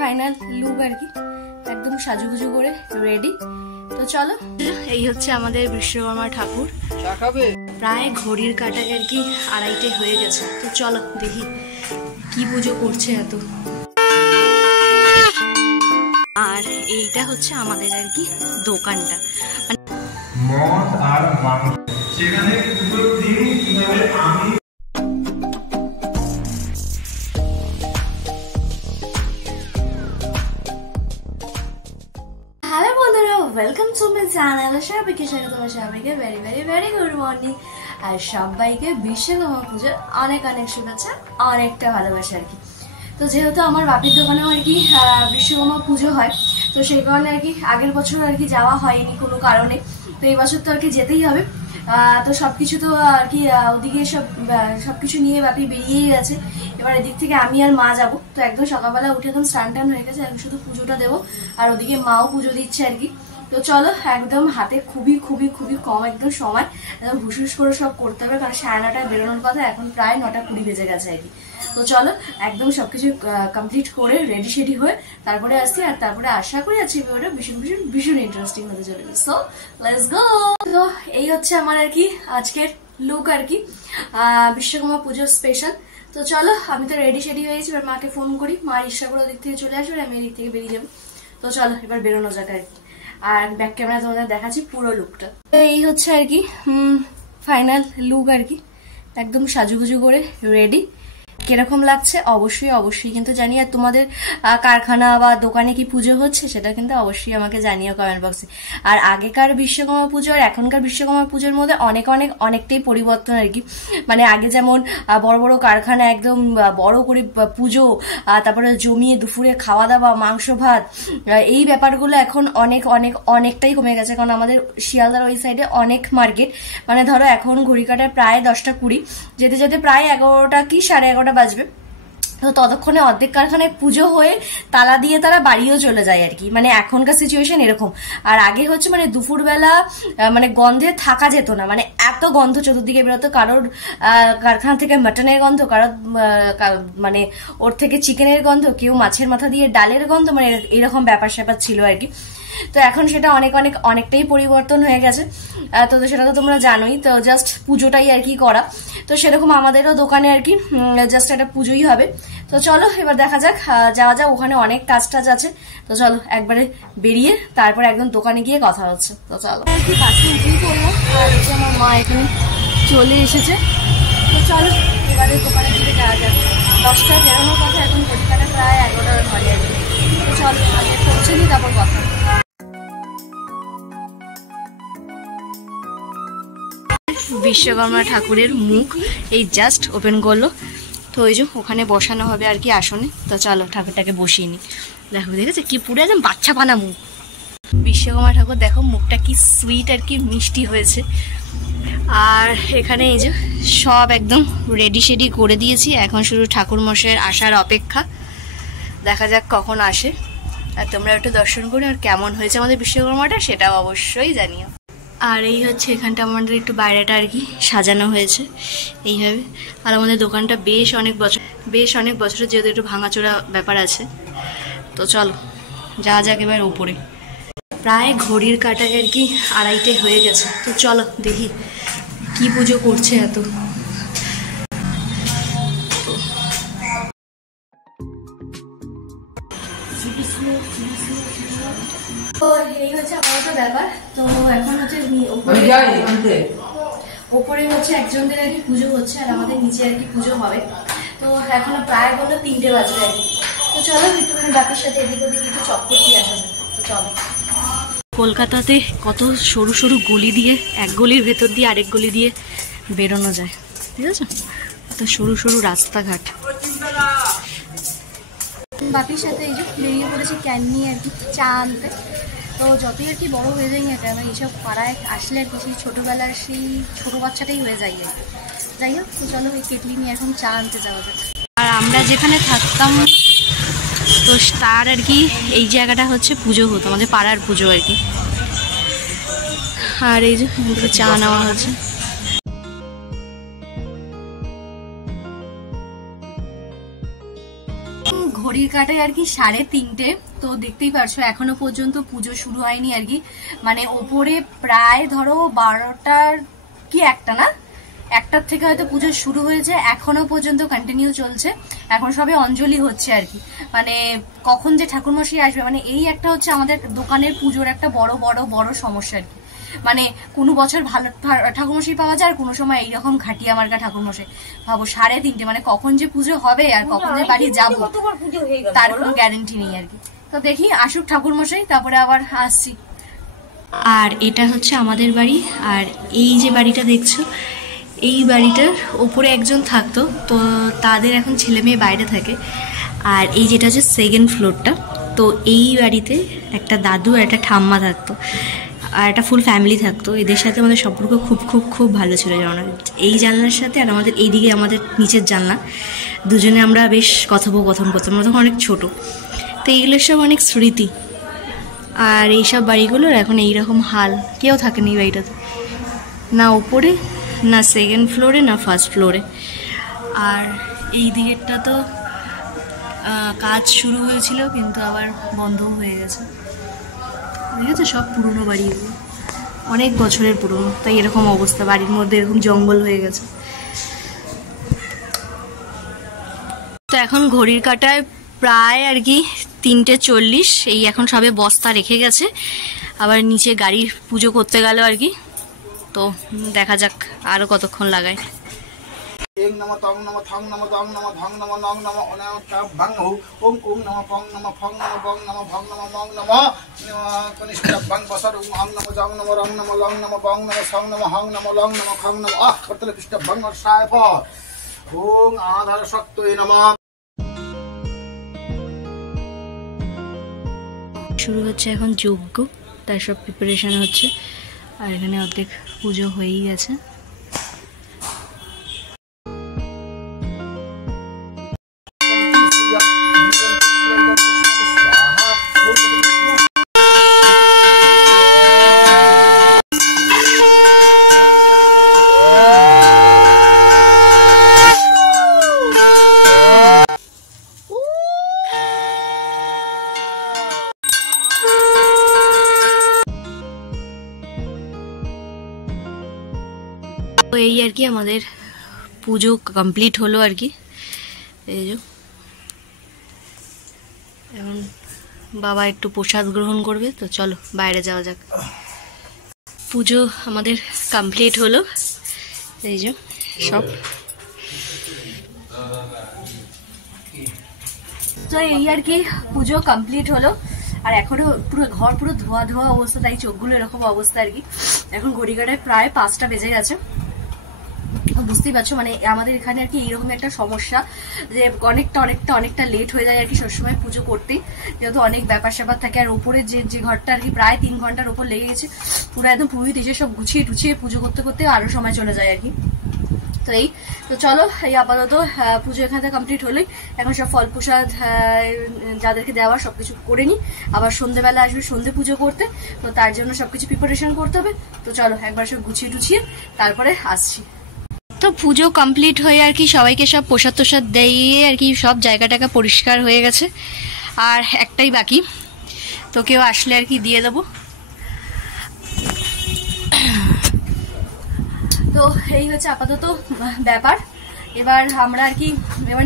Final look আর কি, একদম সাজুগুজু করে রেডি। তো চলো, এই হচ্ছে আমাদের বিশ্বকর্মা ঠাকুর। প্রায় ঘড়ির কাটায় আর কি 2:30 হয়ে গেছে। তো চলো দেখি কি পুজো করছে এত। আর এইটা হচ্ছে আমাদের আর কি দোকানটা, মদ আর মাংস যেখানে পুজোর দিন কিভাবে আমি। হ্যালো বন্ধুরা, ওয়েলকাম টু মাই চ্যানেল। সবাইকে স্বাগত, সবাইকে very very very good morning. আর সবাইকে বিশ্বকর্মা পুজোর অনেক অনেক শুভেচ্ছা, অনেকটা ভালোবাসা আর কি। তো যেহেতু আমার বাপির দোকানেও আর কি বিশ্বকর্মা পুজো হয়, তো সেই কারণে আর কি আগের বছর আর কি যাওয়া হয়নি কোনো কারণে। তো এই বছর তো আর কি যেতেই হবে। তো সবকিছু তো আর কি ওদিকে সবকিছু নিয়ে বাপি বেরিয়েই গেছে। এবার এদিক থেকে আমি আর মা যাবো। তো একদম সকালবেলা উঠে একদম স্নান টান হয়ে গেছে, শুধু পুজোটা দেবো। আর ওদিকে মাও পুজো দিচ্ছে আর কি। তো চলো, একদম হাতে খুবই খুবই খুবই কম একদম সময়, একদম হুসহুস করে সব করতে হবে, কারণ 9:30টায় বেরোনোর কথা, এখন প্রায় 9:20 বেজে গেছে আর কি। তো চলো একদম সবকিছু কমপ্লিট করে রেডি শেডি হয়ে তারপরে আসছি। আর তারপরে আশা করি আজকে ভিডিওটা ভীষণ ভীষণ ভীষণ ইন্টারেস্টিং হতে চলেছে। So let's go. তো এই হচ্ছে আমার আর কি আজকের লুক আর কি, বিশ্বকর্মা পুজোর স্পেশাল। তো চলো, আমি তো রেডি শেডি হয়েছি, এবার মাকে ফোন করি, মা ইচ্ছা করে ওদিক থেকে চলে আসবে, আমি এদিক থেকে বেরিয়ে যাবো। তো চলো এবার বেরোনো যাক আর কি। আর ব্যাক ক্যামেরা তোমাদের দেখাচ্ছি পুরো লুকটা। তো এই হচ্ছে আর কি ফাইনাল লুক আর কি, একদম সাজুগুজু করে রেডি। কিরকম লাগছে অবশ্যই অবশ্যই কিন্তু জানিয়ে। আর তোমাদের কারখানা বা দোকানে কি পুজো হচ্ছে সেটা কিন্তু অবশ্যই আমাকে জানিও কমেন্ট বক্সে। আর আগেকার বিশ্বকর্মা পুজো আর এখনকার বিশ্বকর্মা পুজোর মধ্যে অনেকটাই পরিবর্তন আর কি। মানে আগে যেমন বড় বড় কারখানা, একদম বড় করে পুজো, তারপরে জমিয়ে দুপুরে খাওয়া দাওয়া, মাংস ভাত, এই ব্যাপারগুলো এখন অনেকটাই কমে গেছে। কারণ আমাদের শিয়ালদার ওই সাইডে অনেক মার্কেট, মানে ধরো এখন ঘড়ি কাটায় প্রায় 10:20, যেতে যেতে প্রায় 11টা কি 11:30 বাজবে। তো ততক্ষণে অর্ধেক কারখানায় পুজো হয়ে তালা দিয়ে তারা বাড়িও চলে যায় আর কি। মানে এখনকার সিচুয়েশন এরকম। আর আগে হচ্ছে মানে দুপুরবেলা মানে গন্ধে থাকা যেত না, মানে এত গন্ধ চতুর্দিকে বেরোতো। কারোর কারখানা থেকে মাটনের গন্ধ, কারোর মানে ওর থেকে চিকেনের গন্ধ, কেউ মাছের মাথা দিয়ে ডালের গন্ধ, মানে এরকম ব্যাপার স্যাপার ছিল আর কি। তো এখন সেটা অনেকটাই পরিবর্তন হয়ে গেছে। তো সেটা তো তোমরা জানোই। তো জাস্ট পুজোটাই আর কি করা। তো সেরকম আমাদেরও দোকানে আর কি জাস্ট একটা পুজোই হবে। তো চলো এবার দেখা যাক, যাওয়া যাক। ওখানে অনেক কাজ টাজ আছে। তো চলো একবারে বেরিয়ে তারপর একদম দোকানে গিয়ে কথা হচ্ছে। তো চলো আর কি বাসে উঠেই পড়লাম, আর হচ্ছে আমার মা এখানে চলে এসেছে। তো চলো এবারে দোকানের দিকে যাওয়া যাক। 10টায় বেরোনোর কথা, এখন ঘড়িকাটা প্রায় 11টার ঘরে আর কি। তো চলো আগে পৌঁছে নিই, তারপর কথা। বিশ্বকর্মা ঠাকুরের মুখ এই জাস্ট ওপেন করলো। তো ওই যে ওখানে বসানো হবে আর কি আসনে। তো চলো ঠাকুরটাকে বসিয়ে নি। দেখো দেখেছে কি পুরো একদম বাচ্চা পানা মুখ। বিশ্বকর্মা ঠাকুর দেখো মুখটা কি সুইট আর কি মিষ্টি হয়েছে। আর এখানে এই যে সব একদম রেডি শেডি করে দিয়েছি, এখন শুধু ঠাকুর মশাইয়ের আসার অপেক্ষা। দেখা যাক কখন আসে। আর তোমরা একটু দর্শন করে আর কেমন হয়েছে আমাদের বিশ্বকর্মাটা সেটাও অবশ্যই জানিও। আর এই হচ্ছে এখানটা আমাদের একটু বাইরেটা আর কি সাজানো হয়েছে এইভাবে। আর আমাদের দোকানটা বেশ অনেক বছরের যেহেতু একটু ভাঙাচোরা ব্যাপার আছে। তো চলো যা যাক এবার উপরে। প্রায় ঘড়ির কাটায় আর কি 2:30 হয়ে গেছে। তো চলো দেখি কি পুজো করছে এত। তো এই হচ্ছে আমাদের ব্যাপার। তো এখন হচ্ছে ওপরে হচ্ছে একজনদের আর কি পুজো হচ্ছে, আর আমাদের নিচে আর কি পুজো হবে। তো এখনো প্রায় বললো 3টে বাজবে আর কি। তো চলো একটুখানি বাকির সাথে এদিক ওদিক একটু চক্কর দিয়ে আসা যায়। তো চলো। কলকাতাতে কত সরু সরু গলি দিয়ে, এক গলির ভেতর দিয়ে আরেক গলি দিয়ে বেরোনো যায়, ঠিক আছে? তো সরু সরু রাস্তাঘাট। বাপির সাথে এই যে বেরিয়ে পড়েছে ক্যান নিয়ে আর কি চা আনতে। তো যতই আর কি বড়ো হয়ে যাই না কেন, এইসব পাড়ায় আসলে আর কি সেই ছোটোবেলার সেই ছোটো বাচ্চাটাই হয়ে যায় আর কি। যাই হোক, তো চলো ওই কেটলি নিয়ে এখন চা আনতে যাওয়া যাবে। আর আমরা যেখানে থাকতাম তো তার আর কি এই জায়গাটা হচ্ছে পুজো হতো, আমাদের পাড়ার পুজো আর কি। আর এই যে চা নেওয়া হচ্ছে। ঘড়ির ঘড়ির কাটায় আর কি 3:30। তো দেখতেই পারছো এখনো পর্যন্ত পুজো শুরু হয়নি আর কি, মানে ওপরে প্রায় ধরো 12টার কি একটার থেকে হয়তো পুজো শুরু হয়েছে, এখনো পর্যন্ত কন্টিনিউ চলছে। এখন সবে অঞ্জলি হচ্ছে আর কি, মানে কখন যে ঠাকুরমশাই আসবে, মানে এই একটা হচ্ছে আমাদের দোকানের পুজোর একটা বড় সমস্যা আর কি। মানে কোনো বছর ভালো ঠাকুরমশাই পাওয়া যায়, আর কোনো সময় এইরকম ঘাটিয়া মার্কা ঠাকুরমশাই। ভাবো 3:30, মানে কখন যে পুজো হবে আর কখন যে বাড়ি যাবো তার কোনো গ্যারেন্টি নেই আর কি। তো দেখি আসুক ঠাকুরমশাই, তারপরে আবার আসছি। আর এটা হচ্ছে আমাদের বাড়ি, আর এই যে বাড়িটা দেখছো, এই বাড়িটার ওপরে একজন থাকতো, তো তাদের এখন ছেলে মেয়ে বাইরে থাকে। আর এই যেটা হচ্ছে 2nd ফ্লোরটা, তো এই বাড়িতে একটা দাদু আর একটা ঠাম্মা থাকতো, আর একটা ফুল ফ্যামিলি থাকতো। এদের সাথে আমাদের সম্পর্ক খুব খুব খুব ভালো ছিল। যেমন এই জানলার সাথে আর আমাদের এইদিকে আমাদের নিচের জানলা, দুজনে আমরা বেশ কথোপকথন করতাম, আমরা তখন অনেক ছোটো। তো এইগুলোর সব অনেক স্মৃতি। আর এইসব বাড়িগুলোর এখন এইরকম হাল, কেউ থাকেনি এই বাড়িটাতে, না ওপরে, না 2nd ফ্লোরে, না 1st ফ্লোরে। আর এই দিকেরটা তো কাজ শুরু হয়েছিল কিন্তু আবার বন্ধও হয়ে গেছে। ঠিক আছে, সব পুরনো বাড়ি, এগুলো অনেক বছরের পুরনো, তাই এরকম অবস্থা, বাড়ির মধ্যে এরকম জঙ্গল হয়ে গেছে। তো এখন ঘড়ির কাঁটায় প্রায় আর কি 3:40। এই এখন সবে বস্তা রেখে গেছে, আবার নিচে গাড়ি পুজো করতে গেল আর কি। তো দেখা যাক আরো কতক্ষণ লাগায়। Ing nama tong nama thang nama dong nama thang nama nong nama ona ka bang hu ung nama pong nama phang nama bong nama phang nama mong nama kanishta bang basar ang nama jang nama rang nama long nama bong nama sang nama hang nama long nama khang nama kartale krishna bang ar sai pha ung adhar saktoi nama। শুরু হচ্ছে এখন যজ্ঞ, তার সব preparation হচ্ছে। আর এখানে অর্ধেক পুজো হয়েই গেছে। তো এই আর কি আমাদের পুজো কমপ্লিট হলো আর কি। এই যে এখন বাবা একটু প্রসাদ গ্রহণ করবে, তো চলো বাইরে যাওয়া যাক। পুজো আমাদের কমপ্লিট হলো, এই যে সব। তো এই আর কি পুজো কমপ্লিট হলো, আর এখনো পুরো ঘর পুরো ধোয়া ধোয়া অবস্থা, তাই চোখগুলো এরকম অবস্থা আর কি। এখন ঘড়ি কাটায় প্রায় 5টা বেজে গেছে। বুঝতেই পারছো, মানে আমাদের এখানে আর কি এইরকম একটা সমস্যা যে অনেকটা লেট হয়ে যায় আর কি সবসময় পুজো করতে, যেহেতু অনেক ব্যাপার স্যাপার থাকে। আর উপরে যে ঘরটা আর কি প্রায় 3 ঘন্টার উপর লেগে গেছে, পুরো একদম পুরোহিত এসে সব গুছিয়ে টুছিয়ে পুজো করতে করতে আরো সময় চলে যায় আর কি। তো চলো এই আপাতত পুজো এখান থেকে কমপ্লিট হলেই এখন সব ফল প্রসাদ যাদেরকে দেওয়া সবকিছু করে নি। আবার সন্ধ্যেবেলা আসবে সন্ধ্যে পুজো করতে, তো তার জন্য সবকিছু প্রিপারেশন করতে হবে। তো চলো একবার সব গুছিয়ে টুছিয়ে তারপরে আসছি। তো পুজো কমপ্লিট হয়ে আর কি সবাইকে সব প্রসাদ তোসাদ দিয়ে আর কি সব জায়গাটাকে পরিষ্কার হয়ে গেছে, আর একটাই বাকি, তো কেউ আসলে আর কি দিয়ে দেবো। তো এই হচ্ছে আপাতত ব্যাপার। এবার আমরা আর কি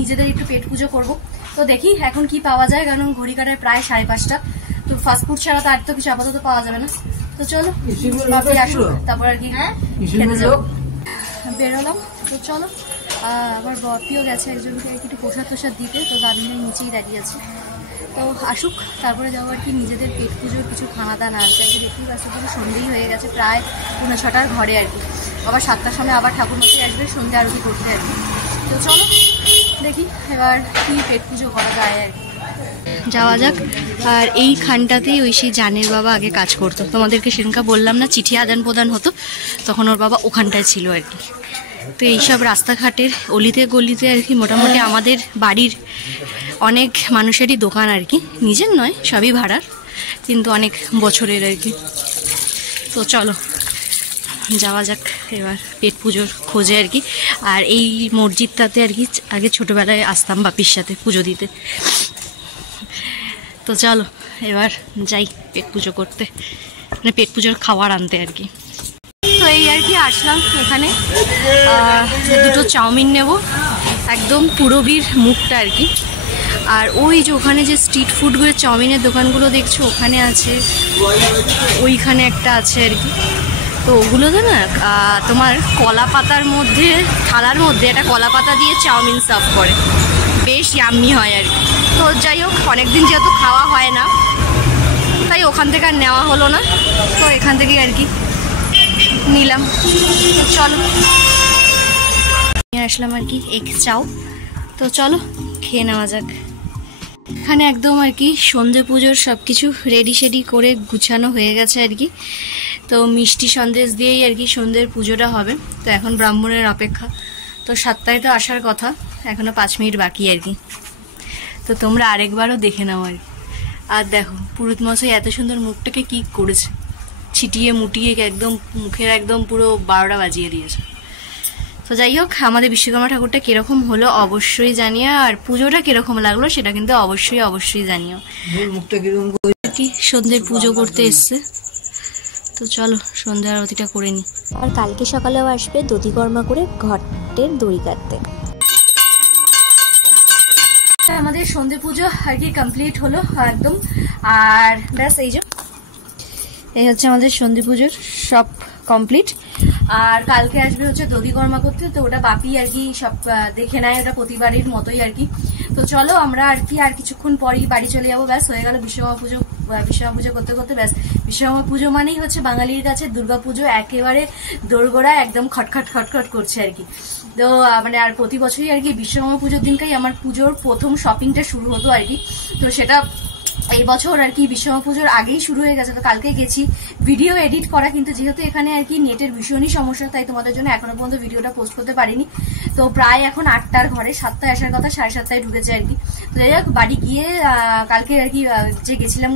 নিজেদের একটু পেট পুজো করব। তো দেখি এখন কি পাওয়া যায়, কারণ ঘড়ি কাটায় প্রায় 5:30। তো ফাস্টফুড ছাড়া তো আর তো কিছু আপাতত পাওয়া যাবে না। তো চলো বাপি আসুক, তারপর আর কি খেতে যাবো। বেরোলাম, তো চলো। আবার বাপিও গেছে একজনকে একটু প্রসাদ তোসাদ দিতে, তো দাদিনের নিচেই দাঁড়িয়ে আছে। তো আসুক, তারপরে যাবো আর কি নিজেদের পেট পুজোর কিছু খানা দানা আছে আর কি। দেখতেই পাচ্ছি পুরো সন্ধ্যেই হয়ে গেছে, প্রায় 6:45 ঘরে আর কি। আবার 7টার সময় আবার ঠাকুরমশাই আসবে সন্ধ্যে আরতি করতে আর কি। তো চলো দেখি এবার কি পেট পুজো করা যায় আর কি, যাওয়া যাক। আর এই খানটাতেই ওই সেই জানের বাবা আগে কাজ করতো, তোমাদেরকে সেদিনকা বললাম না চিঠি আদান প্রদান হতো, তখন ওর বাবা ওখানটায় ছিল আর কি। তো এইসব রাস্তাঘাটের অলিতে গলিতে আর কি মোটামুটি আমাদের বাড়ির অনেক মানুষেরই দোকান আর কি, নিজের নয় সবই ভাড়ার, কিন্তু অনেক বছরের আর কি। তো চলো যাওয়া যাক এবার পেট পুজোর খোঁজে আর কি। আর এই মসজিদটাতে আর কি আগে ছোটোবেলায় আসতাম বাপির সাথে পুজো দিতে। তো চলো এবার যাই পেট পুজো করতে, মানে পেট পুজোর খাবার আনতে আর কি। তো এই আর কি আসলাম এখানে, দুটো চাউমিন নেব, একদম পুরবীর মুখটা আর কি। আর ওই যে ওখানে যে স্ট্রিট ফুডগুলো চাউমিনের দোকানগুলো দেখছো ওখানে আছে, ওইখানে একটা আছে আর কি। তো ওগুলোতে না তোমার কলা পাতার মধ্যে, থালার মধ্যে একটা কলা পাতা দিয়ে চাউমিন সার্ভ করে, বেশ ইয়াম্মি হয় আর কি। তো যাই হোক, অনেকদিন যেহেতু খাওয়া হয় না তাই ওখান থেকে আর নেওয়া হলো না, তো এখান থেকেই আর কি নিলাম। তো চলো নিয়ে আসলাম আর কি এগ চাও। তো চলো খেয়ে নেওয়া যাক। এখানে একদম আর কি সন্ধে পুজোর সব কিছু রেডি শেডি করে গুছানো হয়ে গেছে আর কি। তো মিষ্টি সন্দেশ দিয়েই আর কি সন্ধ্যের পুজোটা হবে। তো এখন ব্রাহ্মণের অপেক্ষা, তো 7টায় তো আসার কথা, এখনো 5 মিনিট বাকি আর কি। তো তোমরা আরেকবারও দেখে নাও আর কি। আর দেখো পুরোহিত মশাই এত সুন্দর মুখটাকে কি করেছে, ছিটিয়ে মুটিয়ে একদম মুখের একদম পুরো 12টা বাজিয়ে দিয়েছে। তো যাই হোক, আমাদের বিশ্বকর্মা ঠাকুরটা কিরকম হলো অবশ্যই জানিও, আর পুজোটা কিরকম লাগলো সেটা কিন্তু অবশ্যই জানিও। কি সন্ধ্যের পুজো করতে এসছে, তো চলো সন্ধ্যা আরতিটা করে নি। আর কালকে সকালেও আসবে দধিকর্মা করে ঘটের দড়ি কাটতে। আমাদের সন্ধ্যে পুজো আর কি কমপ্লিট হলো একদম। আর ব্যাস এই হচ্ছে আমাদের সন্ধ্যে পুজোর সব কমপ্লিট। আর কালকে আসবে হচ্ছে দধিকর্মা করতে, তো ওটা বাপি আর কি সব দেখে নেয়, ওটা প্রতিবারের মতোই আর কি। তো চলো আমরা আর কি আর কিছুক্ষণ পরই বাড়ি চলে যাবো, ব্যাস হয়ে গেল বিশ্বকর্মা পুজো। বিশ্বকর্মা পুজো করতে করতে ব্যাস, বিশ্বকর্মা পুজো মানেই হচ্ছে বাঙালির কাছে দুর্গা পুজো একেবারে দোরগোড়া একদম খটখট করছে আর কি। তো মানে আর প্রতি বছরই আর কি বিশ্বকর্মা পুজোর দিনটাই আমার পুজোর প্রথম শপিংটা শুরু হতো আর কি। তো সেটা এই বছর আর কি বিশ্বকর্মা পুজোর আগেই শুরু হয়ে গেছে। তো কালকে গেছি ভিডিও এডিট করা, কিন্তু যেহেতু এখানে আর কি নেটের ভীষণই সমস্যা, তাই তোমাদের জন্য এখনো পর্যন্ত ভিডিওটা পোস্ট করতে পারিনি। তো প্রায় এখন 8টার ঘরে, 7টায় আসার কথা, 7:30টায় ঢুকেছে আর কি। তো যাই হোক, বাড়ি গিয়ে কালকে আর কি যে গেছিলাম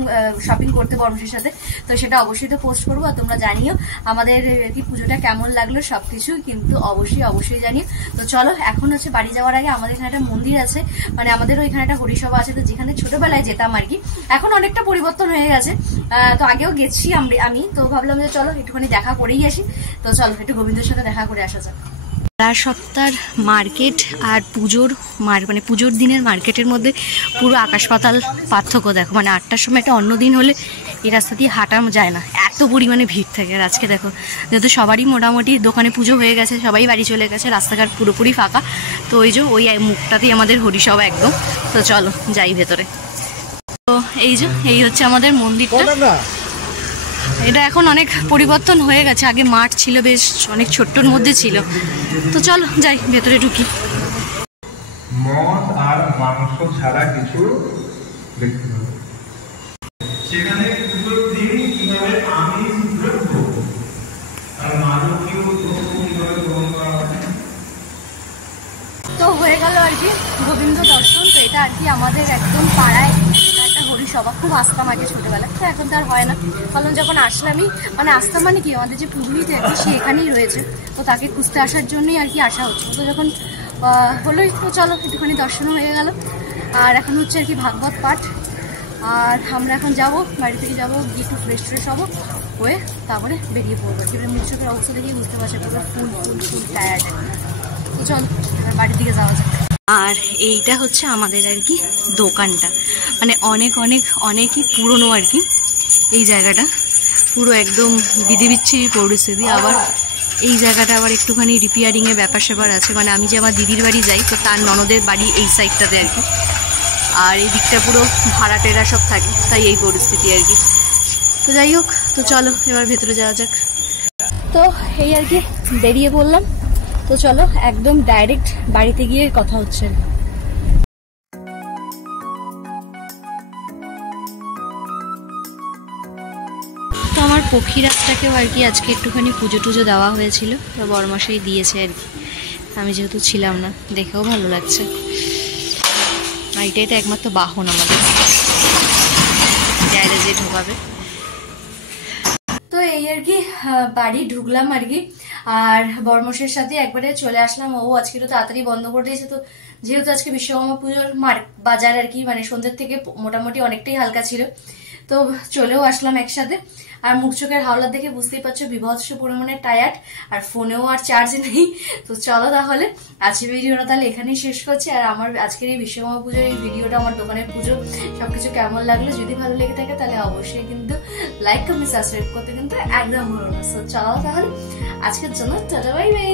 শপিং করতে বর্মশের সাথে, তো সেটা অবশ্যই তো পোস্ট করবো। আর তোমরা জানিও আমাদের আর কি পুজোটা কেমন লাগলো সবকিছু কিন্তু অবশ্যই জানিও। তো চলো এখন হচ্ছে বাড়ি যাওয়ার আগে আমাদের এখানে একটা মন্দির আছে, মানে আমাদের ওইখানে একটা হরিসভা আছে, তো যেখানে ছোটবেলায় যেতাম আর কি, এখন অনেকটা পরিবর্তন হয়ে গেছে। তো আগেও গেছি আমি, তো ভাবলাম যে চলো একটুখানি দেখা করেই আসি। তো চলো একটু গোবিন্দর সাথে দেখা করে আসা যাক। সপ্তাহের মার্কেট আর পুজোর মানে পুজোর দিনের মার্কেটের মধ্যে পুরো আকাশ পাতাল পার্থক্য দেখো। মানে 8টার সময় একটা অন্য দিন হলে এই রাস্তা দিয়ে হাঁটা যায় না, এত পরিমাণে ভিড় থাকে। আর আজকে দেখো যেহেতু সবারই মোটামুটি দোকানে পুজো হয়ে গেছে, সবাই বাড়ি চলে গেছে, রাস্তাঘাট পুরোপুরি ফাঁকা। তো ওই মুখটাতেই আমাদের হরিসভা একদম। তো চলো যাই ভেতরে। তো এই হচ্ছে আমাদের মন্দিরটা। এটা এখন অনেক পরিবর্তন হয়ে গেছে, আগে মাঠ ছিল, বেশ অনেক ছোট্টর মধ্যে ছিল। তো চলো যাই ভেতরে ঢুকি। মদ আর মাংস ছাড়া কিছু দেখতে হবে সেখানে পুজোর দিন কিভাবে আমিষ দ্রব্য আর মানবীয় দ্রব্য কিভাবে গ্রহণ করা হয়। তো হয়ে গেল আর কি গোবিন্দ দর্শন। তো এটা আর কি আমাদের একদম পাড়ায় একটা হরিসভা, খুব আসতাম আগে ছোটবেলায়, তো এখন তো আর হয় না। কারণ যখন আসলামই, মানে আসতাম মানে কি, আমাদের যে পুরোহিত আর কি সে এখানেই রয়েছে, তো তাকে খুঁজতে আসার জন্যই আর কি আসা হচ্ছে। তো যখন হলোই, তো চলো একটুখানি দর্শনও হয়ে গেল। আর এখন হচ্ছে আর কি ভাগবত পাঠ। আর আমরা এখন যাবো, বাড়ি থেকে যাবো, গিয়ে একটু ফ্রেশ হবো, হয়ে তারপরে বেরিয়ে পড়বো। এবারে মুখের অবস্থা দেখেই বুঝতে পারছি পুরো ফুল টায়ার্ড। তো চল বাড়ির দিকে যাওয়া যাক। আর এইটা হচ্ছে আমাদের আর কি দোকানটা, মানে অনেকই পুরনো আর কি। এই জায়গাটা পুরো একদম বিধিবিচ্ছিরি পরিস্থিতি। আবার এই জায়গাটা আবার একটুখানি রিপেয়ারিংয়ের ব্যাপার আছে। মানে আমি যে আমার দিদির বাড়ি যাই, তো তার ননদের বাড়ি এই সাইডটাতে আর কি। আর এই দিকটা পুরো ভাড়াটেরা সব থাকে, তাই এই পরিস্থিতি আর কি। তো যাই হোক, তো চলো এবার ভেতরে যাওয়া যাক। তো এই আর কি বেরিয়ে পড়লাম। তো চলো একদম ডাইরেক্ট বাড়িতে গিয়ে কথা হচ্ছে। তো আমার পক্ষীরাজটাকেও আর কি আজকে একটুখানি পুজো টুজো দেওয়া হয়েছিল, তো বড়মশাই দিয়েছে আর কি। আমি যেহেতু ছিলাম না, দেখেও ভালো লাগছে। আর এটাই তো একমাত্র বাহন আমাদের, গ্যারেজে ঢোকাবে। তো এই আর কি বাড়ি ঢুকলাম আর কি। আর বর্মশের সাথে একবারে চলে আসলাম। ও আজকে তো তাড়াতাড়ি বন্ধ করে দিয়েছে, তো যেহেতু আজকে বিশ্বকর্মা পুজোর বাজার আর কি মানে সন্ধ্যের থেকে মোটামুটি অনেকটাই হালকা ছিল, তো চলেও আসলাম একসাথে। আর মুখ চোখের হাওলাত দেখে বুঝতেই পারছো বিভৎস পরিমাণে টায়ার্ড, আর ফোনেও আর চার্জ নেই। তো চলো তাহলে আজকের ভিডিওটা তাহলে এখানেই শেষ করছি। আর আমার আজকের এই বিশ্বকর্মা পুজোর এই ভিডিওটা, আমার দোকানের পুজো সবকিছু কেমন লাগলো, যদি ভালো লেগে থাকে তাহলে অবশ্যই কিন্তু লাইক কমেন্ট সাবস্ক্রাইব করতে কিন্তু একদম ভুলো না। তো চলো তাহলে আজকের জন্য টাটা, বাই বাই,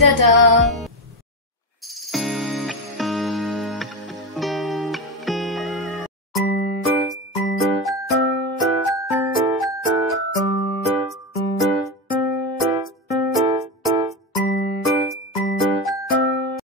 টাটা।